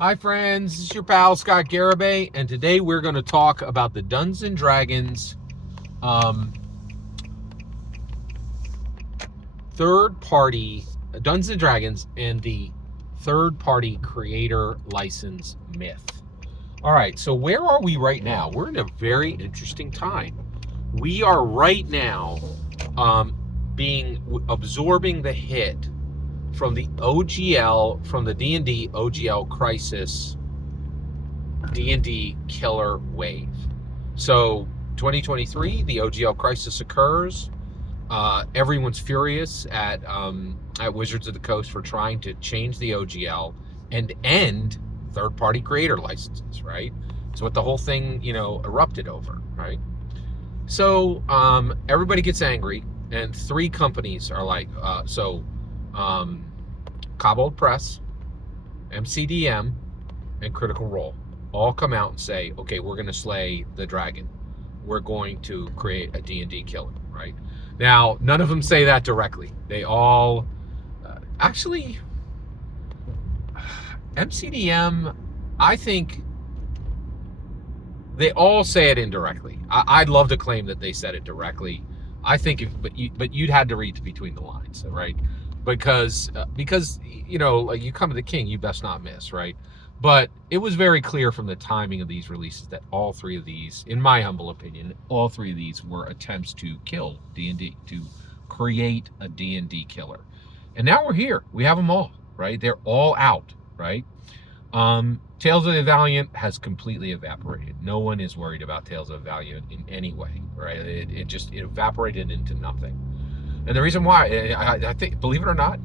Hi friends, this is your pal Scott Garibay, and today we're going to talk about the Dungeons and Dragons third-party Dungeons and Dragons and the third-party creator license myth. All right, so where are we right now? We're in a very interesting time. We are right now absorbing the hit from the OGL, from the D&D OGL Crisis D&D killer wave. So 2023, the OGL Crisis occurs. Everyone's furious at Wizards of the Coast for trying to change the OGL and end third-party creator licenses, right? So what the whole thing, erupted over, right? So everybody gets angry, and three companies are like, Cobalt Press, MCDM, and Critical Role all come out and say, okay, we're going to slay the dragon. We're going to create a D&D killer, right? Now, none of them say that directly. They all, actually, MCDM, I think they all say it indirectly. I'd love to claim that they said it directly. I think, but you'd had to read between the lines, right? Because like you come to the king, you best not miss, right? But it was very clear from the timing of these releases that all three of these, in my humble opinion, all three of these were attempts to kill D&D, to create a D&D killer. And now we're here. We have them all, right? They're all out, right? Tales of the Valiant has completely evaporated. No one is worried about Tales of the Valiant in any way, right? It evaporated into nothing. And the reason why, I think, believe it or not,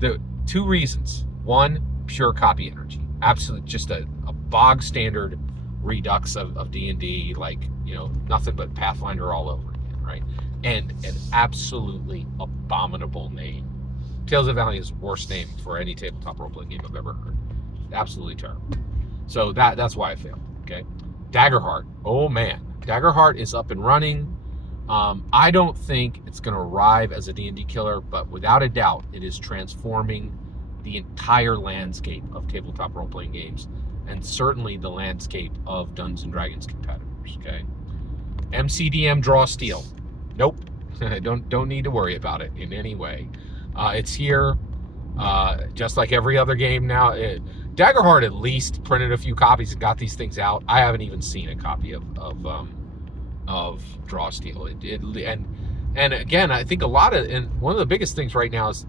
the two reasons. One, pure copy energy. Absolute, just a bog standard redux of D&D, like, nothing but Pathfinder all over again, right? And an absolutely abominable name. Tales of Valiant is the worst name for any tabletop role-playing game I've ever heard. Absolutely terrible. So that's why I failed, okay? Daggerheart. Oh, man. Daggerheart is up and running. I don't think it's going to arrive as a D&D killer, but without a doubt, it is transforming the entire landscape of tabletop role-playing games, and certainly the landscape of Dungeons and Dragons competitors. Okay, MCDM Draw Steel. Nope, don't need to worry about it in any way. It's here, just like every other game now. Daggerheart at least printed a few copies and got these things out. I haven't even seen a copy of Draw Steel. And again, I think and one of the biggest things right now is,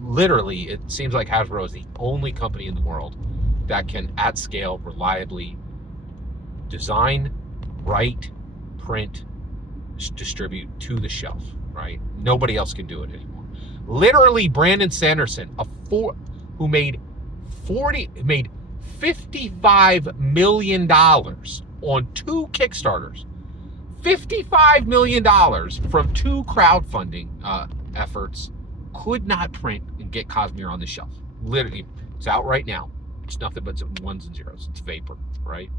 literally, it seems like Hasbro is the only company in the world that can, at scale, reliably design, write, print, distribute to the shelf, right? Nobody else can do it anymore. Literally, Brandon Sanderson, who made $55 million on two Kickstarters, $55 million from two crowdfunding efforts, could not print and get Cosmere on the shelf. Literally, it's out right now. It's nothing but ones and zeros. It's vapor, right?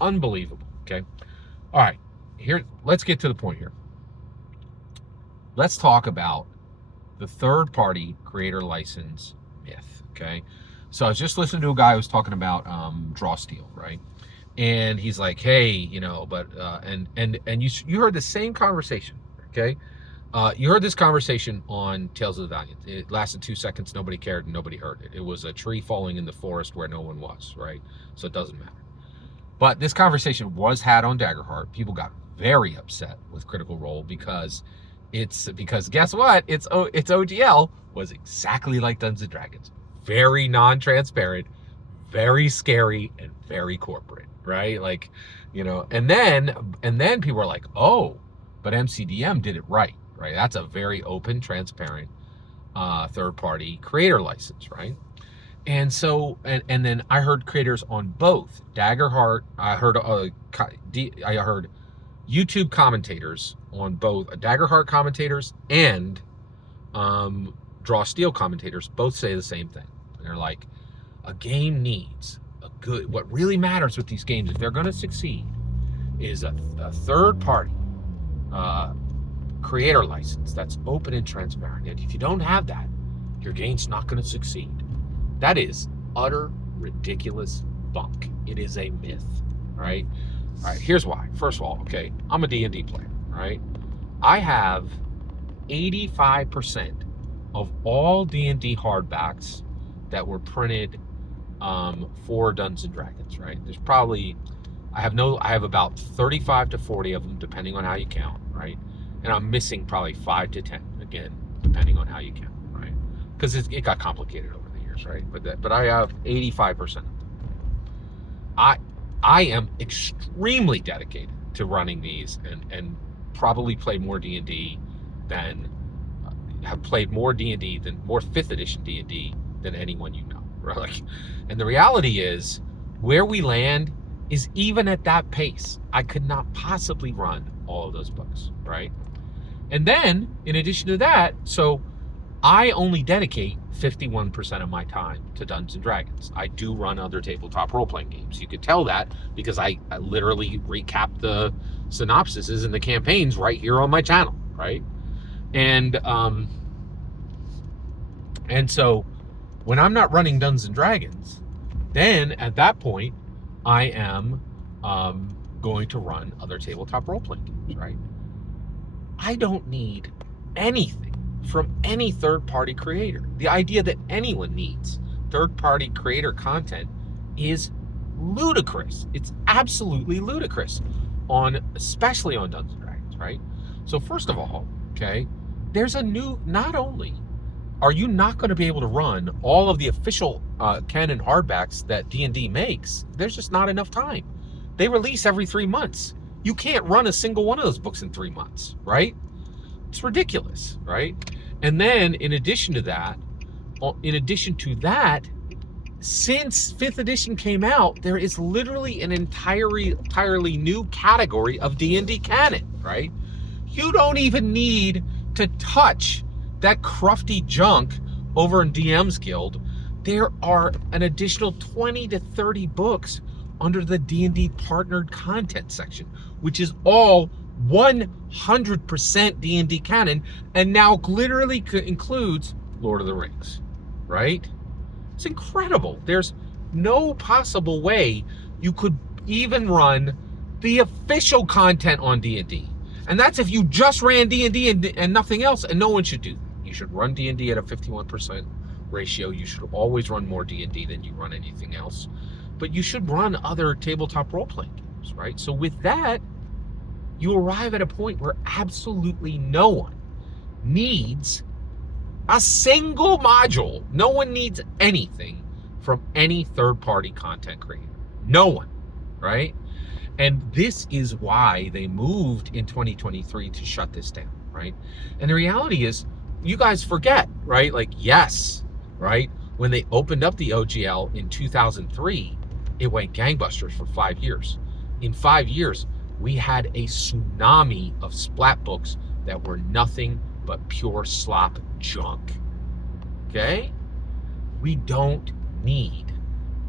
Unbelievable, okay? All right, let's get to the point here. Let's talk about the third-party creator license myth, okay? So I was just listening to a guy who was talking about Draw Steel, right? And he's like, hey, you heard the same conversation, okay? You heard this conversation on Tales of the Valiant. It lasted 2 seconds. Nobody cared and nobody heard it. It was a tree falling in the forest where no one was, right? So it doesn't matter. But this conversation was had on Daggerheart. People got very upset with Critical Role because guess what? Its OGL was exactly like Dungeons and Dragons. Very non-transparent, very scary, and very corporate, right? Like, and then people were like, oh, but MCDM did it right. Right, that's a very open, transparent, third-party creator license, right? And so, and then I heard creators on both Daggerheart. I heard YouTube commentators on both, Daggerheart commentators and Draw Steel commentators both say the same thing. They're like, a game needs what really matters with these games, if they're going to succeed, is a third-party creator license that's open and transparent. And if you don't have that, your game's not going to succeed. That is utter ridiculous bunk. It is a myth, right? All right, here's why. First of all, okay, I'm a D&D player, right? I have 85% of all D&D hardbacks that were printed for Dungeons and Dragons, right? There's probably, I have about 35 to 40 of them, depending on how you count, right? And I'm missing probably 5 to 10, again, depending on how you count, right? Because it got complicated over the years, right? But I have 85% of them. I am extremely dedicated to running these and probably play more D&D than, have played more D&D than, more 5th edition D&D than anyone you know, right? And the reality is, where we land is even at that pace, I could not possibly run all of those books, right? And then, in addition to that, so I only dedicate 51% of my time to Dungeons & Dragons. I do run other tabletop role-playing games. You could tell that because I literally recap the synopsises and the campaigns right here on my channel, right? And so when I'm not running Dungeons & Dragons, then at that point, I am going to run other tabletop role-playing games, right? I don't need anything from any third-party creator. The idea that anyone needs third-party creator content is ludicrous. It's absolutely ludicrous, especially on Dungeons & Dragons, right? So first of all, okay, there's a new, not only are you not going to be able to run all of the official canon hardbacks that D&D makes, there's just not enough time. They release every 3 months. You can't run a single one of those books in 3 months, right? It's ridiculous, right? And then in addition to that, since 5th edition came out, there is literally an entirely new category of D&D canon, right? You don't even need to touch that crufty junk over in DM's Guild. There are an additional 20 to 30 books under the D&D partnered content section, which is all 100% D&D canon, and now literally includes Lord of the Rings, right? It's incredible. There's no possible way you could even run the official content on D&D. And that's if you just ran D&D and nothing else, and no one should do that. You should run D&D at a 51% ratio. You should always run more D&D than you run anything else. But you should run other tabletop role-playing games, right? So with that, you arrive at a point where absolutely no one needs a single module. No one needs anything from any third-party content creator. No one, right? And this is why they moved in 2023 to shut this down, right? And the reality is, you guys forget, right? Like, yes, right? When they opened up the OGL in 2003, it went gangbusters for 5 years. In 5 years, we had a tsunami of splat books that were nothing but pure slop junk, okay? We don't need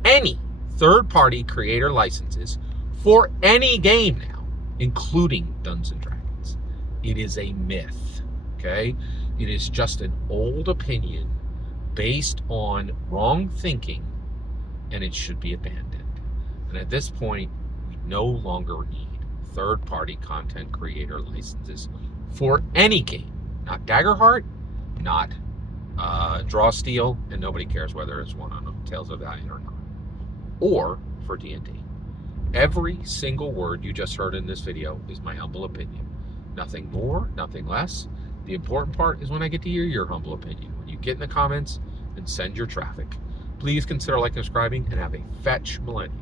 any third-party creator licenses for any game now, including Dungeons & Dragons. It is a myth, okay? It is just an old opinion based on wrong thinking, and it should be abandoned. And at this point, we no longer need third-party content creator licenses for any game. Not Daggerheart, not Drawsteel, and nobody cares whether it's one on Tales of Valiant or not. Or for D&D. Every single word you just heard in this video is my humble opinion. Nothing more, nothing less. The important part is when I get to hear your humble opinion. When you get in the comments and send your traffic. Please consider liking and subscribing, and have a fetch millennium.